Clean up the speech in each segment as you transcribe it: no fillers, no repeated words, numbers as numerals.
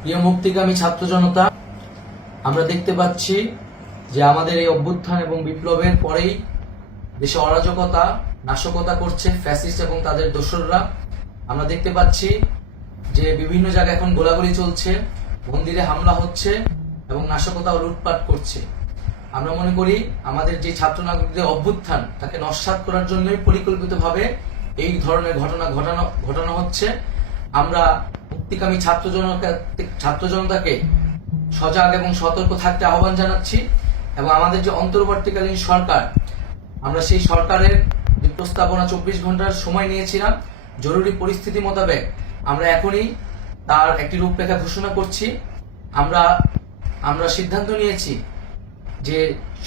প্রিয় মুক্তিকামী ছাত্র জনতা, আমরা দেখতে পাচ্ছি যে আমাদের এই অভ্যুত্থান এবং বিপ্লবের পরেই দেশে অরাজকতা নাশকতা করছে ফ্যাসিস্ট এবং তাদের দোসররা। আমরা দেখতে পাচ্ছি যে বিভিন্ন জায়গায় এখন গোলাগুলি চলছে, মন্দিরে হামলা হচ্ছে এবং নাশকতা ও লুটপাট করছে। আমরা মনে করি আমাদের যে ছাত্র নাগরিকদের অভ্যুত্থান তাকে নস্যাৎ করার জন্যই পরিকল্পিতভাবে এই ধরনের ঘটনা ঘটানো হচ্ছে। আমরা মুক্তিকামী ছাত্র জনতাকে সজাগ এবং সতর্ক থাকতে আহ্বান জানাচ্ছি এবং আমাদের যে অন্তর্বর্তীকালীন সরকার, আমরা সেই সরকারের যে প্রস্তাবনা 24 ঘন্টার সময় নিয়েছিলাম, জরুরি পরিস্থিতি মোতাবেক আমরা এখনই তার একটি রূপরেখা ঘোষণা করছি। আমরা সিদ্ধান্ত নিয়েছি যে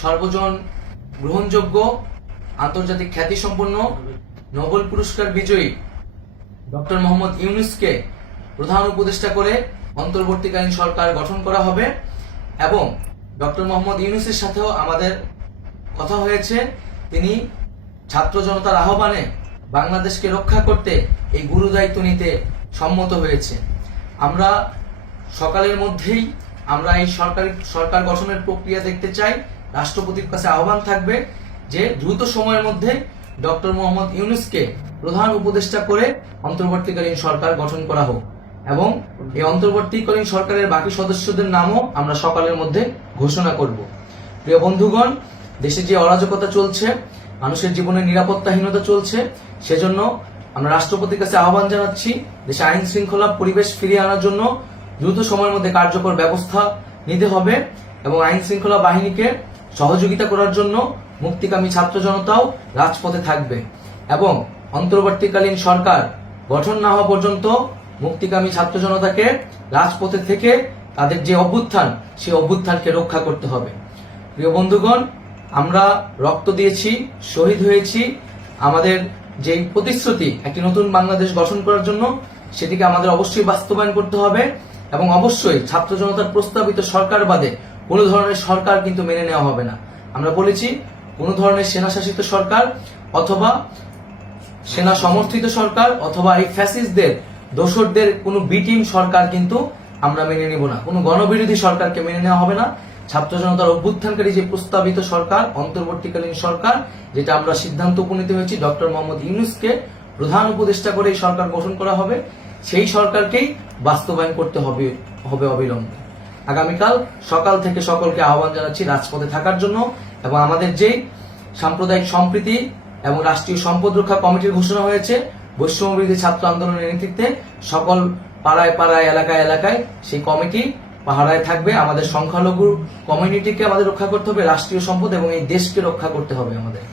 সর্বজন গ্রহণযোগ্য আন্তর্জাতিক খ্যাতিসম্পন্ন নোবেল পুরস্কার বিজয়ী ডক্টর মোহাম্মদ ইউনূসকে প্রধান উপদেষ্টা করে অন্তর্বর্তীকালীন সরকার গঠন করা হবে এবং ডক্টর মোহাম্মদ ইউনূসের সাথেও আমাদের কথা হয়েছে। তিনি ছাত্র জনতার আহ্বানে বাংলাদেশকে রক্ষা করতে এই গুরু দায়িত্ব নিতে সম্মত হয়েছে। আমরা সকালের মধ্যেই আমরা এই সরকার গঠনের প্রক্রিয়া দেখতে চাই। রাষ্ট্রপতির কাছে আহ্বান থাকবে যে দ্রুত সময়ের মধ্যে ডক্টর মোহাম্মদ ইউনূসকে প্রধান উপদেষ্টা করে অন্তর্বর্তীকালীন সরকার গঠন করা হোক এবং এই অন্তর্বর্তীকালীন সরকারের বাকি সদস্যদের নামও আমরা সকালের মধ্যে ঘোষণা করব। প্রিয় বন্ধুগণ, দেশে যে অরাজকতা চলছে, মানুষের জীবনে নিরাপত্তাহীনতা চলছে, সেজন্য আমরা রাষ্ট্রপতির কাছে আহ্বান জানাচ্ছি দেশে আইন শৃঙ্খলা পরিবেশ ফিরিয়ে আনার জন্য দ্রুত সময়ের মধ্যে কার্যকর ব্যবস্থা নিতে হবে এবং আইন শৃঙ্খলা বাহিনীকে সহযোগিতা করার জন্য মুক্তিকামী ছাত্র জনতাও রাজপথে থাকবে এবং অন্তর্বর্তীকালীন সরকার গঠন না হওয়া পর্যন্ত মুক্তিকামী ছাত্র জনতাকে রাজপথে থেকে তাদের যে অভ্যুত্থান, সেই অভ্যুত্থানকে রক্ষা করতে হবে। প্রিয় বন্ধুগণ, আমরা রক্ত দিয়েছি, শহীদ হয়েছি। আমাদের যে প্রতিশ্রুতি একটি নতুন বাংলাদেশ গঠন করার জন্য, সেটিকে আমাদের অবশ্যই বাস্তবায়ন করতে হবে এবং অবশ্যই ছাত্র জনতার প্রস্তাবিত সরকার বাদে কোনো ধরনের সরকার কিন্তু মেনে নেওয়া হবে না। আমরা বলেছি কোনো ধরনের সেনা শাসিত সরকার অথবা সেনা সমর্থিত সরকার অথবা এই ফ্যাসিস্টদের দোসরদের কোনো বিটিম সরকার কিন্তু আমরা মেনে নিব না। কোনো গণবিরোধী সরকারকে মেনে নেওয়া হবে না। ছাত্র জনতার অভ্যুত্থানকারী যে প্রস্তাবিত সরকার, অন্তর্বর্তীকালীন সরকার, যেটা আমরা সিদ্ধান্ত উপনীত হয়েছি ডক্টর মোহাম্মদ ইউনূসকে প্রধান উপদেষ্টা করে এই সরকার গঠন করা হবে, সেই সরকারকেই বাস্তবায়ন করতে হবে অবিলম্বে। আগামীকাল সকাল থেকে সকলকে আহ্বান জানাচ্ছি রাজপথে থাকার জন্য এবং আমাদের যে সাম্প্রদায়িক সম্প্রীতি এবং রাষ্ট্রীয় সম্পদ রক্ষা কমিটির ঘোষণা হয়েছে বৈষম্যবিরোধী ছাত্র আন্দোলনের নেতৃত্বে, সকল পাড়ায় পাড়ায় এলাকায় এলাকায় সেই কমিটি পাহারায় থাকবে। আমাদের সংখ্যালঘু কমিউনিটিকে আমাদের রক্ষা করতে হবে, রাষ্ট্রীয় সম্পদ এবং এই দেশকে রক্ষা করতে হবে আমাদের।